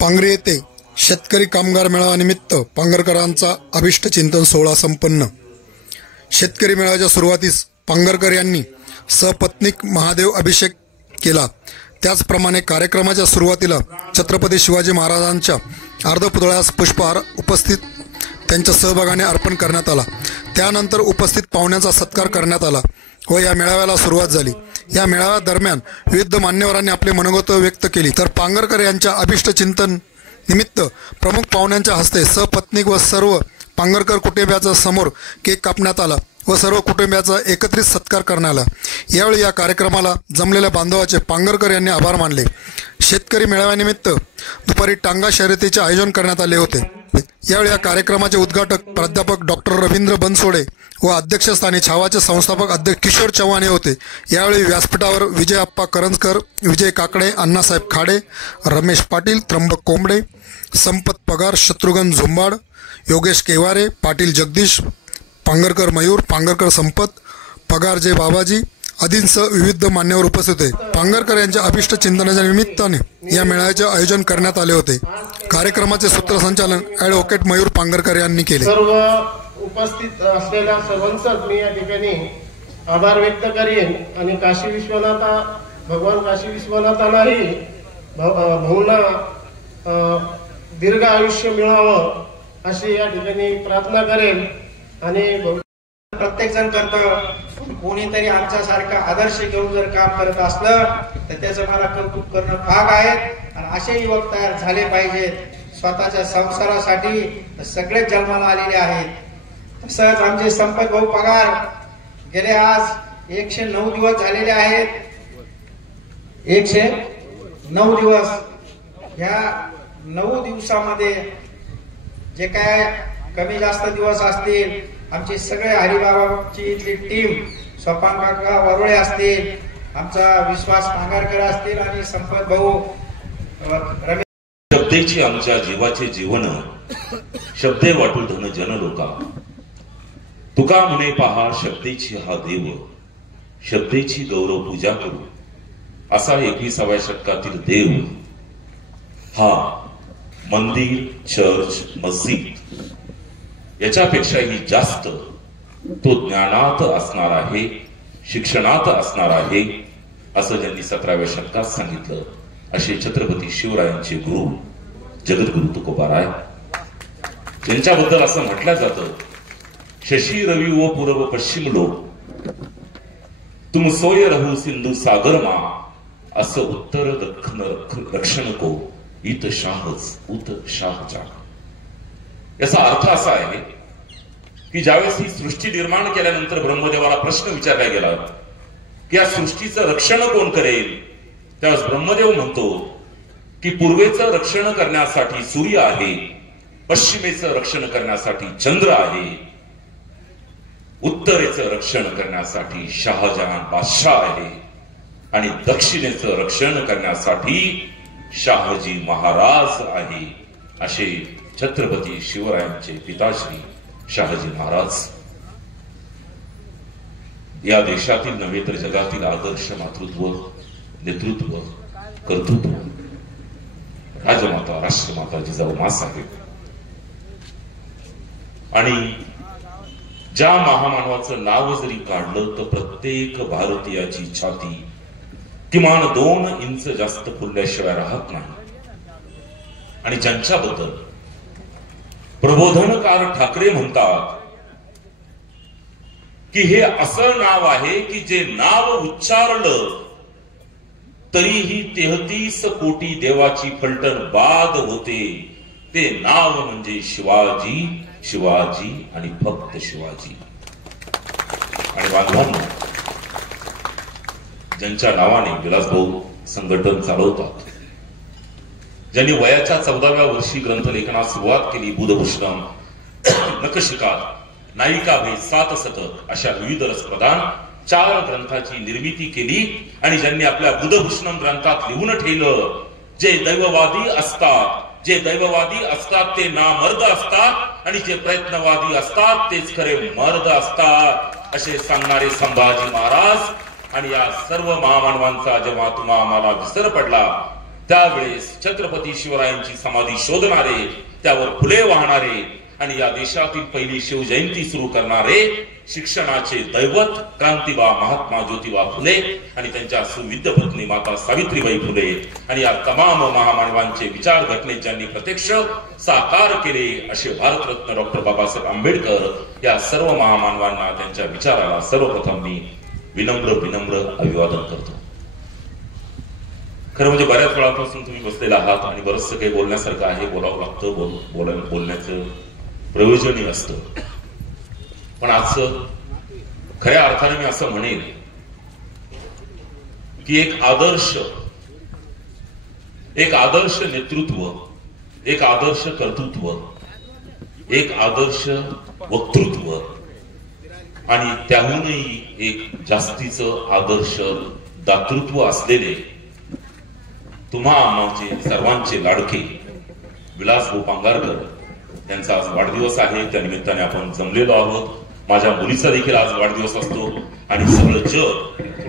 पांगरी येथे शेतकरी कामगार मेळाव्यानिमित्त पांगरकरांचा अभिष्ट चिंतन सोहळा संपन्न। शेतकरी मेळाव्याच्या सुरुवातीस पांगरकर यांनी सपत्नीक महादेव अभिषेक केला। त्याचप्रमाणे कार्यक्रमाच्या सुरुवातीला छत्रपती शिवाजी महाराजांच्या अर्धपुतळ्यास पुष्पहार उपस्थित त्यांच्या सहभागाने अर्पण करण्यात आला। त्यानंतर उपस्थित पाहुण्यांचा सत्कार करण्यात आला व या मेळाव्याला सुरुवात झाली। या मेळाव्या दरम्यान विविध मान्यवरांनी आपले मनोगत व्यक्त केली। तर पांगरकर यांच्या अभिष्ट चिंतन निमित्त प्रमुख पाहुण्यांच्या हस्ते सपत्नीक व सर्व पांगरकर कुटुंबियाचा समोर केक कापण्यात आला व सर्व कुटुंबियाचा एकत्रित सत्कार करण्यात आला। यावेळी या कार्यक्रमाला जमलेल्या बांधवाचे पांगरकर यांनी आभार मानले। शेतकरी मेळाव्यानिमित्त दुपारी टांगा शर्यतीचे आयोजन करण्यात आले होते। यावेळी या कार्यक्रमाचे उद्घाटक प्राध्यापक डॉक्टर रवींद्र बनसोडे व अध्यक्षस्थानी छावाचे संस्थापक अध्यक्ष किशोर चव्हाण होते। यावेळी व्यासपीठावर विजय अप्पा करंजकर, विजय काकडे, अण्णासाहेब खाडे, रमेश पाटील, त्र्यंबक कोंबडे, संपत पगार, शत्रुघ्न झुंबाड, योगेश केवारे, पाटील जगदीश, पांगरकर मयूर, पांगरकर संपत, पगार जे बाबाजी आदींसह विविध मान्यवर उपस्थित होते। पांगरकर यांच्या अभिष्ट चिंतनाच्या निमित्ताने या मेळाव्याचे आयोजन करण्यात आले होते। कार्यक्रमाचे सूत्रसंचालन ॲडव्होकेट मयूर पांगरकर यांनी केले। सर्व उपस्थित असलेल्या सर्वांचाच मी या ठिकाणी आभार व्यक्त करेन आणि काशी विश्वनाथा भगवान काशी विश्वनाथालाही भाऊंना दीर्घ आयुष्य मिळावं अशी या ठिकाणी प्रार्थना करेन। आणि प्रत्येक जण करतं, कोणीतरी आमच्यासारखा आदर्श घेऊन जर काम करत असलं तर त्याचं मला कौतुक करणं भाग आहे। आणि असे युवक तयार झाले पाहिजेत स्वतःच्या संसारासाठी, सगळेच जन्माला आलेले आहेत। तसंच आमचे संपत भाऊ पगार गेले आज 109 दिवस झालेले आहेत। 109 दिवस, ह्या 9 दिवसामध्ये जे काय कमी जास्त दिवस असतील, आमचे सगळे हरिबाबाची इथली टीम, सोपान काका वरोळे असतील, आमचा विश्वास पांगरकर असतील आणि संपत भाऊ शब्देची आमच्या जीवाचे जीवन, शब्दे वाटू धन जन लोका, तुका म्हणे पहा शब्देची हा देव, शब्देची गौरव पूजा करू, असा 21व्या शतकातील देव हा मंदिर, चर्च, मस्जिद याच्यापेक्षाही जास्त तो ज्ञानात असणार आहे, शिक्षणात असणार आहे, असं ज्यांनी 17व्या शतकात सांगितलं असे छत्रपती शिवरायांचे गुरु जगद्गुरु तुकोबाराय, ज्यांच्याबद्दल असं म्हटलं जातं, शशी रवि वो पूर्व पश्चिम लोक, तुम सोय रहू सिंधु सागर मा, असं उत्तर दक्षिण को इत शाहच उत शाह जाग। याचा अर्थ असा आहे की ज्यावेळेस ही सृष्टी निर्माण केल्यानंतर ब्रह्मदेवाला प्रश्न विचारला गेला की या सृष्टीचं रक्षण कोण करेल, त्यावेळेस ब्रह्मदेव म्हणतो की पूर्वेचं रक्षण करण्यासाठी सूर्य आहे, पश्चिमेचं रक्षण करण्यासाठी चंद्र आहे, उत्तरेचं रक्षण करण्यासाठी शहाजहान बादशाह आहे आणि दक्षिणेचं रक्षण करण्यासाठी शहाजी महाराज आहे, असे छत्रपती शिवरायांचे पिताश्री शहाजी महाराज या देशातील नव्हे तर जगातील आदर्श मातृत्व, नेतृत्व, कर्तृत्व राजमाता, राष्ट्रमाता जिजाऊ माँसाहेब आणि ज्या महामानवाचं नाव जरी काढलं तर प्रत्येक भारतीयाची छाती किमान 2 इंच जास्त फुलल्याशिवाय राहत नाही। आणि ज्यांच्याबद्दल प्रबोधनकार ठाकरे म्हणतात की हे असं नाव आहे की जे नाव उच्चारलं तरीही 33 कोटी देवाची फलटण बाद होते, ते नाव म्हणजे शिवाजी, शिवाजी आणि फक्त शिवाजी। आणि बांधवांनो, ज्यांच्या नावाने विलासभाऊ संघटन चालवतात, ज्यांनी वयाच्या 14व्या वर्षी ग्रंथलेखनास सुरुवात केली, बुधभूषणम, नखशिकार, नायिका भे, 7 शतक अशा विविध रसप्रधान 4 ग्रंथाची निर्मिती केली आणि ज्यांनी आपल्या बुधभूषणम ग्रंथात लिहून ठेवलं, जे दैववादी असतात, जे दैववादी असतात ते नामर्द असतात आणि जे प्रयत्नवादी असतात तेच खरे मर्द असतात, असे सांगणारे संभाजी महाराज। आणि या सर्व महामानवांचा जेव्हा तुम्हा आम्हाला विसर पडला त्यावेळेस छत्रपती शिवरायांची समाधी शोधणारे, त्यावर फुले वाहणारे आणि या देशातील पहिली शिवजयंती सुरू करणारे शिक्षणाचे दैवत क्रांतिबा महात्मा ज्योतिबा फुले आणि त्यांच्या सुविद्य पत्नी माता सावित्रीबाई फुले आणि या तमाम महामानवांचे विचार घटनेत ज्यांनी प्रत्यक्ष साकार केले असे भारतरत्न डॉक्टर बाबासाहेब आंबेडकर या सर्व महामानवांना, त्यांच्या विचाराला सर्वप्रथम मी विनम्र अभिवादन करतो. खरं म्हणजे बऱ्याच वेळापासून तुम्ही बसलेला आहात आणि बरंचसं काही बोलण्यासारखं आहे, बोलावं लागतं, बोलण्याचं प्रयोजनही असतं. पण आजचं खऱ्या अर्थाने मी असं म्हणेन की एक आदर्श नेतृत्व, एक आदर्श कर्तृत्व, एक आदर्श वक्तृत्व आणि त्याहूनही एक जास्तीचं आदर्श दातृत्व असलेले तुम्हा आम्हाचे सर्वांचे लाडके विलासभाऊ पांगारकर यांचा आज वाढदिवस आहे. त्या निमित्ताने आपण जमलेलो आहोत. माझ्या मुलीचा देखील आज वाढदिवस असतो आणि सगळं जग